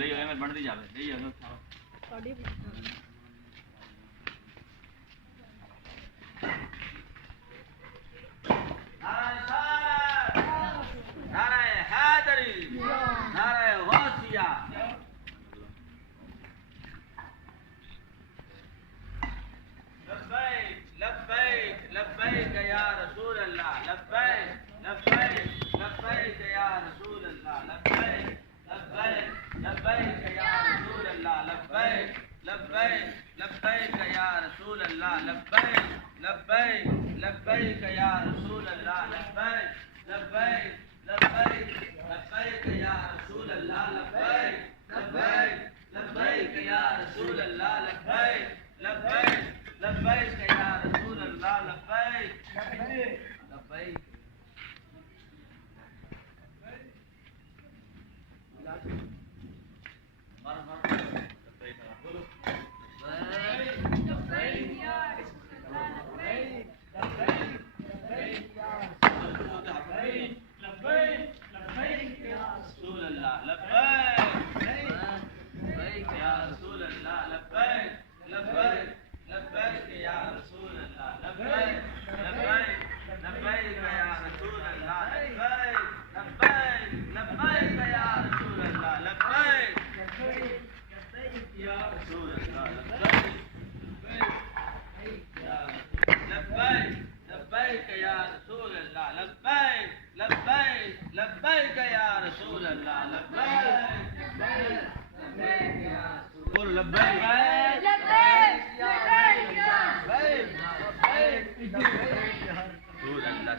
ले मैं बनती जावे ले लो साड़ी लब्बैक या रसूल अल्लाह लब्बैक लब्बैक लब्बैक या रसूल अल्लाह लब्बैक लब्बैक लब्बैक या रसूल अल्लाह लब्बैक लब्बैक लब्बैक या रसूल अल्लाह लब्बैक लब्बैक लब्बैक या रसूल अल्लाह लब्बैक लब्बैक लब्बैक लब्बैक या रसूल अल्लाह लब्बैक लब्बैक लब्बैक या रसूल अल्लाह लब्बैक लब्बैक लब्बैक या रसूल अल्लाह लब्बैक लब्बैक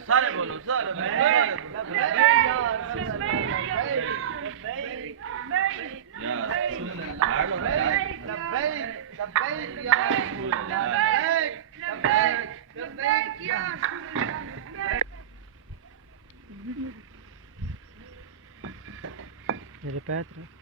सारे बोलो सारे मेरे पैर